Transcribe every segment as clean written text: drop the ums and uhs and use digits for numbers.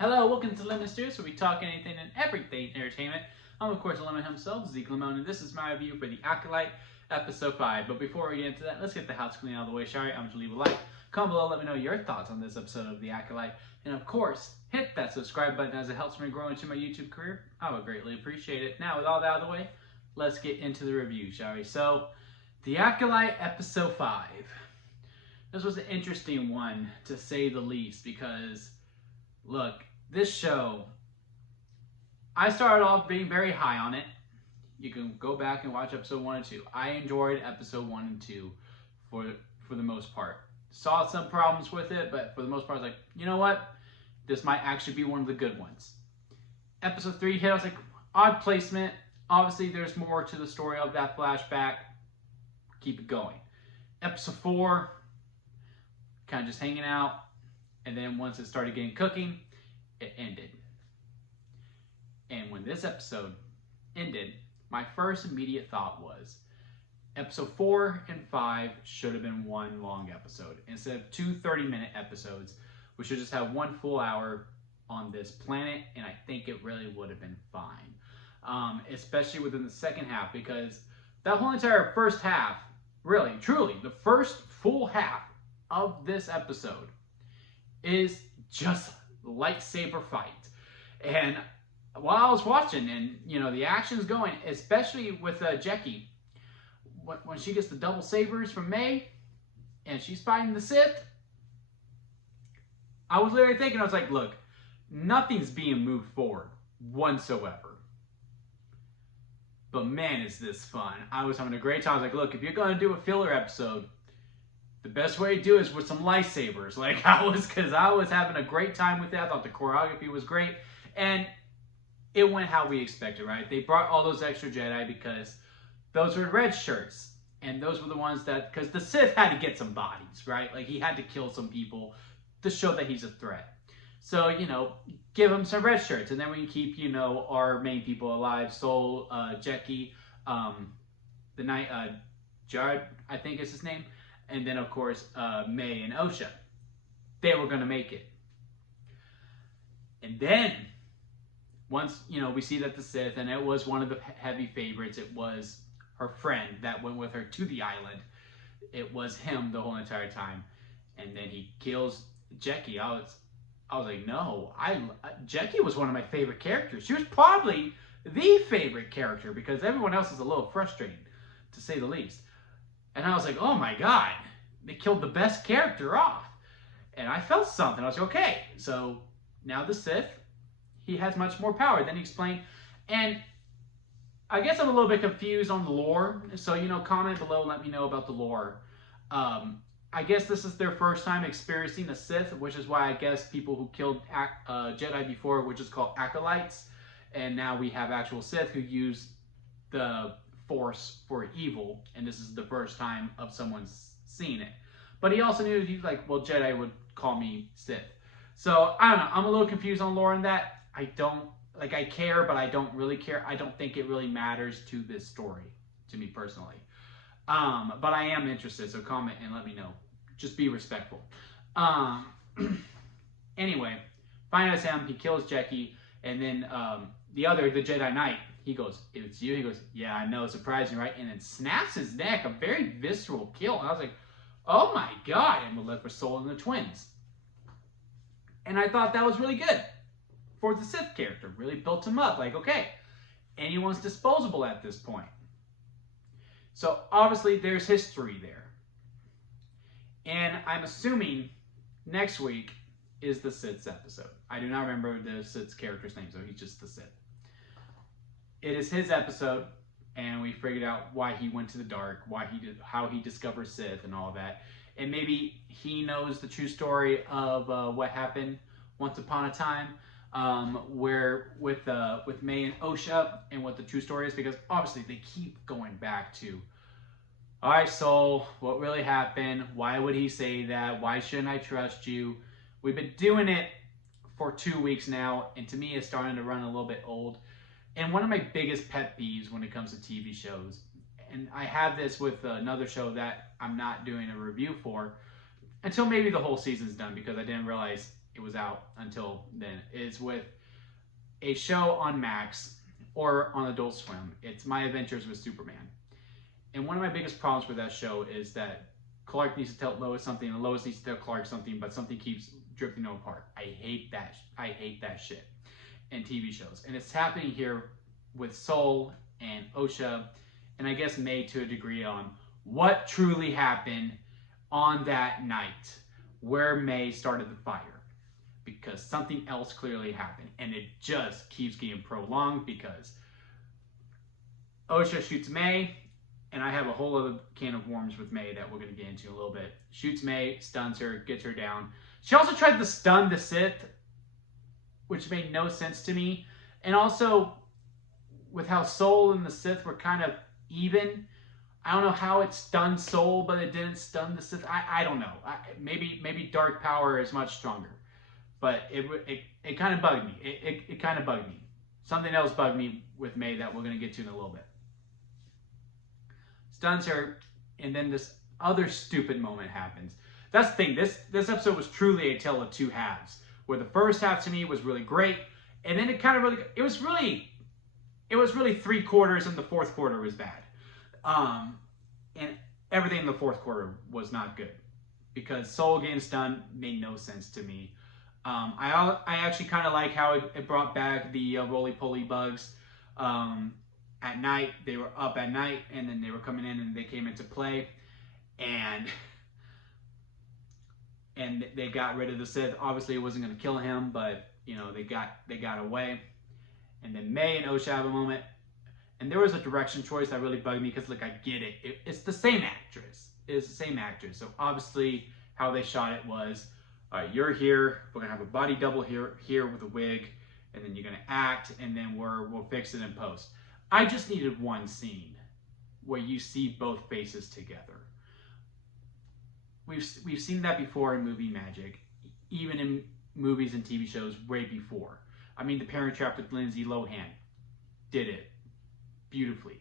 Hello, welcome to Lemon Stews, where we talk anything and everything entertainment. I'm, of course, Lemon himself, Zeke Lemon, and this is my review for The Acolyte, Episode 5. But before we get into that, let's get the house clean out of the way, shall we? I'm going to leave a like. Comment below, let me know your thoughts on this episode of The Acolyte. And, of course, hit that subscribe button as it helps me grow into my YouTube career. I would greatly appreciate it. Now, with all that out of the way, let's get into the review, shall we? So, The Acolyte, Episode 5. This was an interesting one, to say the least, because, look, this show, I started off being very high on it. You can go back and watch episode 1 and 2. I enjoyed episode 1 and 2 for the most part. Saw some problems with it, but for the most part, I was like, you know what? This might actually be one of the good ones. Episode 3 hit, I was like, odd placement. Obviously, there's more to the story of that flashback. Keep it going. Episode 4, kind of just hanging out. And then once it started getting cooking, it ended. And when this episode ended, my first immediate thought was, episode 4 and 5 should have been one long episode. Instead of two 30-minute episodes, we should just have one full hour on this planet, and I think it really would have been fine. Especially within the second half, because that whole entire first half, really, truly, the first full half of this episode is just lightsaber fight. And while I was watching, and the action's going, especially with Jackie, when she gets the double sabers from May and she's fighting the Sith, I was literally thinking, I was like, look, nothing's being moved forward whatsoever. But man, is this fun. I was having a great time. I was like, look, if you're going to do a filler episode, the best way to do it is with some lightsabers. Because I was having a great time with that. I thought the choreography was great. And it went how we expected, right? They brought all those extra Jedi because those were red shirts. And those were the ones that, because the Sith had to get some bodies, right? Like, he had to kill some people to show that he's a threat. So, give him some red shirts. And then we can keep, our main people alive. Soul, Jackie, the Knight, Jared, I think is his name. And then, of course, May and Osha. They were going to make it. And then, once, we see that the Sith, and it was one of the heavy favorites, it was her friend that went with her to the island. It was him the whole entire time. And then he kills Jackie. I was like, no. Jackie was one of my favorite characters. She was probably the favorite character because everyone else is a little frustrating, to say the least. And I was like, oh my God, they killed the best character off. And I felt something. I was like, okay, so now the Sith, he has much more power. Then he explained. And I guess I'm a little bit confused on the lore. So, comment below, let me know about the lore. I guess this is their first time experiencing a Sith, which is why I guess people who killed Jedi before, which is called Acolytes. And now we have actual Sith who use the Force for evil, and this is the first time of someone seeing it. But he also knew, he's like, well, Jedi would call me Sith. So, I don't know, I'm a little confused on lore in that. I care, but I don't really care. I don't think it really matters to this story, to me personally. But I am interested, so comment and let me know. Just be respectful. Anyway, find out him, he kills Jackie, and then the Jedi Knight, he goes, it's you? He goes, yeah, I know, surprising, right? And then snaps his neck, a very visceral kill. And I was like, oh my God, and we're left with Soul and the twins. And I thought that was really good for the Sith character. Really built him up. Like, okay, anyone's disposable at this point. So obviously there's history there. And I'm assuming next week is the Sith's episode. I do not remember the Sith's character's name, so he's just the Sith. It is his episode, and we figured out why he went to the dark, how he discovered Sith and all that. And maybe he knows the true story of what happened once upon a time, where with May and Osha, and what the true story is, because obviously they keep going back to, all right, Soul, what really happened? Why would he say that? Why shouldn't I trust you? We've been doing it for 2 weeks now, and to me, it's starting to run a little bit old. And one of my biggest pet peeves when it comes to TV shows, and I have this with another show that I'm not doing a review for until maybe the whole season's done, because I didn't realize it was out until then, is with a show on Max or on Adult Swim. It's My Adventures with Superman. And one of my biggest problems with that show is that Clark needs to tell Lois something, and Lois needs to tell Clark something, but something keeps drifting them apart. I hate that shit in TV shows. And it's happening here with Soul and Osha, and I guess May to a degree, on what truly happened on that night where May started the fire. Because something else clearly happened, and it just keeps getting prolonged because Osha shoots May, and I have a whole other can of worms with May that we're going to get into in a little bit. Shoots May, stuns her, gets her down. She also tried to stun the Sith, which made no sense to me. And also, with how Soul and the Sith were kind of even, I don't know how it stunned Soul, but it didn't stun the Sith. I don't know. Maybe dark power is much stronger. But it kind of bugged me. It kind of bugged me. Something else bugged me with May that we're going to get to in a little bit. Stuns her, and then this other stupid moment happens. That's the thing. This episode was truly a tale of two halves, where the first half to me was really great, and then it was really 3/4, and the fourth quarter was bad. And everything in the fourth quarter was not good because Soul getting stunned made no sense to me. I actually kind of like how it brought back the roly-poly bugs. At night, they were up at night, and then they were coming in, and they came into play, and they got rid of the Sith. Obviously, it wasn't going to kill him, but you know they got away. And then May and Osha have a moment, and there was a direction choice that really bugged me because, look, I get it. It's the same actress. It's the same actress. So obviously, how they shot it was, all right, you're here. We're gonna have a body double here with a wig, and then you're gonna act, and then we'll fix it in post. I just needed one scene where you see both faces together. We've seen that before in movie magic, even in movies and TV shows way before. I mean, The Parent Trap with Lindsay Lohan did it beautifully.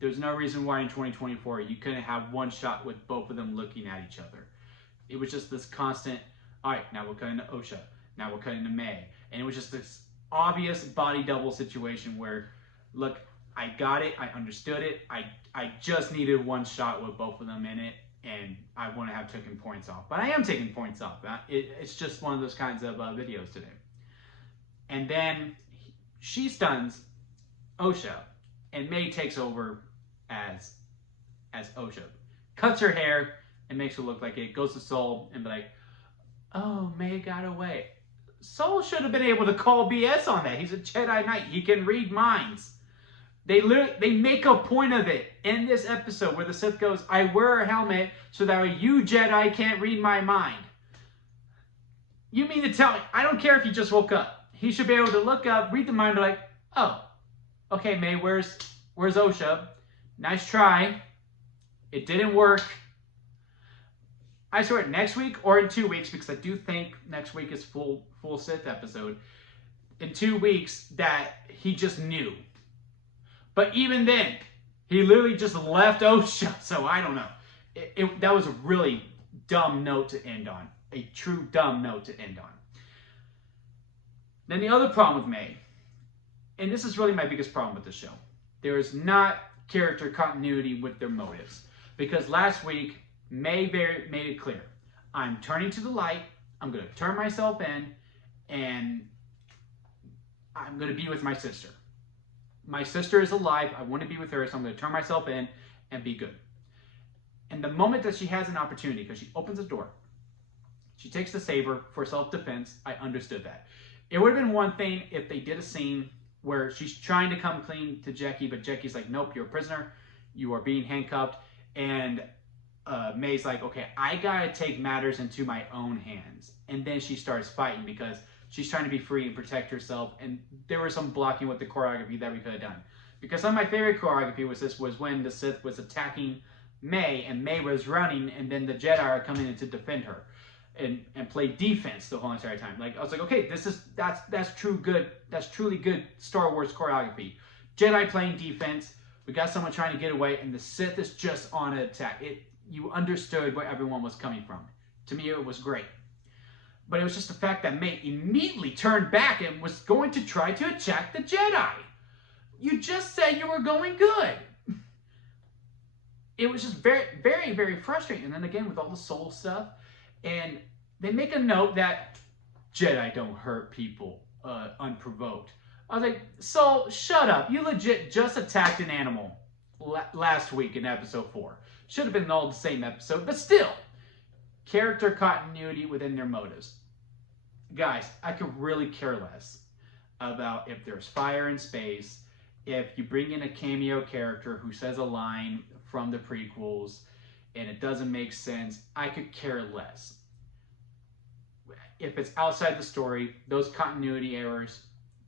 There's no reason why in 2024 you couldn't have one shot with both of them looking at each other. It was just this constant, all right, now we're cutting to Osha, now we're cutting to May. And it was just this obvious body double situation where, look, I got it, I understood it, I just needed one shot with both of them in it, and I wouldn't have taken points off. But I am taking points off. It's just one of those kinds of videos today. And then she stuns Osha, and May takes over as Osha. Cuts her hair and makes her look like it. Goes to Soul and be like, oh, May got away. Soul should have been able to call BS on that. He's a Jedi Knight. He can read minds. They make a point of it in this episode where the Sith goes, I wear a helmet so that you Jedi can't read my mind. You mean to tell me, I don't care if he just woke up. He should be able to look up, read the mind, and be like, oh, okay, May, where's Osha? Nice try. It didn't work. I swear, next week or in 2 weeks, because I do think next week is full Sith episode. In 2 weeks, that he just knew. But even then, he literally just left Osha, so I don't know. That was a really dumb note to end on. A true dumb note to end on. Then the other problem with May, and this is really my biggest problem with the show, there is not character continuity with their motives. Because last week, May made it clear, I'm turning to the light, I'm going to turn myself in, and I'm going to be with my sister. My sister is alive, I want to be with her, so I'm going to turn myself in and be good. And the moment that she has an opportunity, because she opens the door, she takes the saber for self-defense, I understood that. It would have been one thing if they did a scene where she's trying to come clean to Jackie, but Jackie's like, nope, you're a prisoner, you are being handcuffed, and May's like, okay, I gotta take matters into my own hands. And then she starts fighting because she's trying to be free and protect herself. And there was some blocking with the choreography that we could have done. Because some of my favorite choreography was when the Sith was attacking May and May was running, and then the Jedi are coming in to defend her and play defense the whole entire time. Like, I was like, okay, that's truly good Star Wars choreography. Jedi playing defense, we got someone trying to get away, and the Sith is just on an attack. You understood where everyone was coming from. To me, it was great. But it was just the fact that May immediately turned back and was going to try to attack the Jedi. You just said you were going good. It was just very, very, very frustrating. And then again, with all the soul stuff, and they make a note that Jedi don't hurt people unprovoked. I was like, Soul, shut up. You legit just attacked an animal last week in episode 4. Should have been all the same episode, but still. Character continuity within their motives. Guys, I could really care less about if there's fire in space, if you bring in a cameo character who says a line from the prequels and it doesn't make sense. I could care less. If it's outside the story, those continuity errors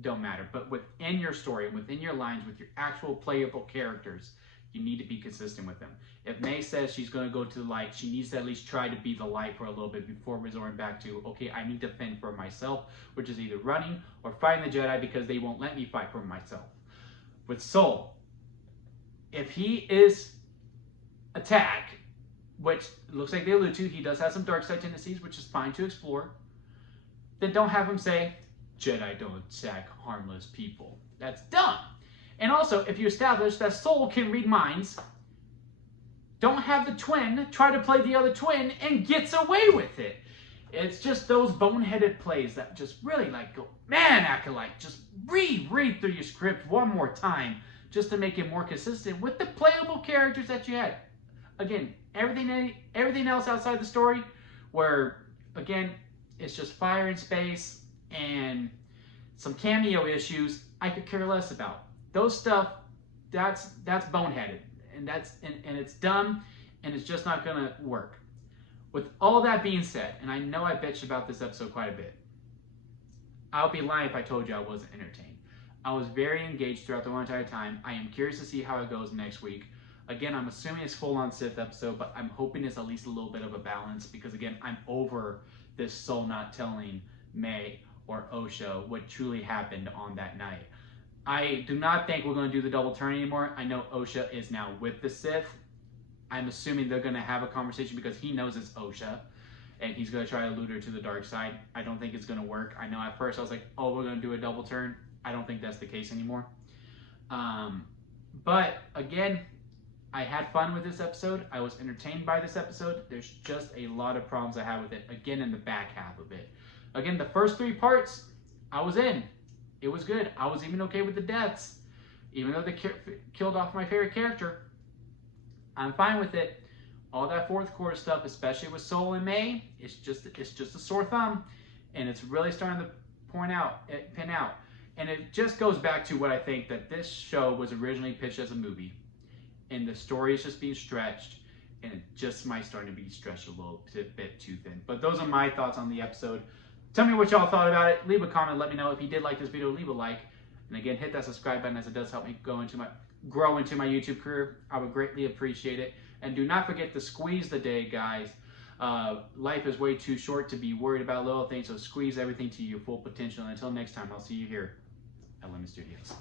don't matter. But within your story and within your lines, with your actual playable characters, you need to be consistent with them. If May says she's going to go to the light, she needs to at least try to be the light for a little bit before resorting back to, okay, I need to fend for myself, which is either running or fighting the Jedi because they won't let me fight for myself. With Soul, if he is attack, which looks like they allude to, he does have some dark side tendencies, which is fine to explore, then don't have him say, Jedi don't attack harmless people. That's dumb. And also, if you establish that Soul can read minds, don't have the twin try to play the other twin and gets away with it. It's just those boneheaded plays that just really like go, man, Acolyte, just read through your script one more time just to make it more consistent with the playable characters that you had. Again, everything else outside the story where, again, it's just fire in space and some cameo issues, I could care less about. Those stuff, that's boneheaded, and it's dumb, and it's just not gonna work. With all that being said, and I know I bitched about this episode quite a bit, I'll be lying if I told you I wasn't entertained. I was very engaged throughout the whole entire time. I am curious to see how it goes next week. Again, I'm assuming it's full-on Sith episode, but I'm hoping it's at least a little bit of a balance because, again, I'm over this Soul not telling May or Osha what truly happened on that night. I do not think we're going to do the double turn anymore. I know Osha is now with the Sith. I'm assuming they're going to have a conversation because he knows it's Osha, and he's going to try to lure her to the dark side. I don't think it's going to work. I know at first I was like, oh, we're going to do a double turn. I don't think that's the case anymore. But, again, I had fun with this episode. I was entertained by this episode. There's just a lot of problems I have with it, again, in the back half of it. Again, the first 3 parts, I was in. It was good. I was even okay with the deaths. Even though they killed off my favorite character, I'm fine with it. All that fourth quarter stuff, especially with Soul and May, it's just a sore thumb, and it's really starting to pin out. And it just goes back to what I think, that this show was originally pitched as a movie, and the story is just being stretched, and it just might start to be stretched a little bit too thin. But those are my thoughts on the episode. Tell me what y'all thought about it. Leave a comment. Let me know if you did like this video. Leave a like. And again, hit that subscribe button, as it does help me grow into my YouTube career. I would greatly appreciate it. And do not forget to squeeze the day, guys. Life is way too short to be worried about little things, so squeeze everything to your full potential. And until next time, I'll see you here at Lemon Studios.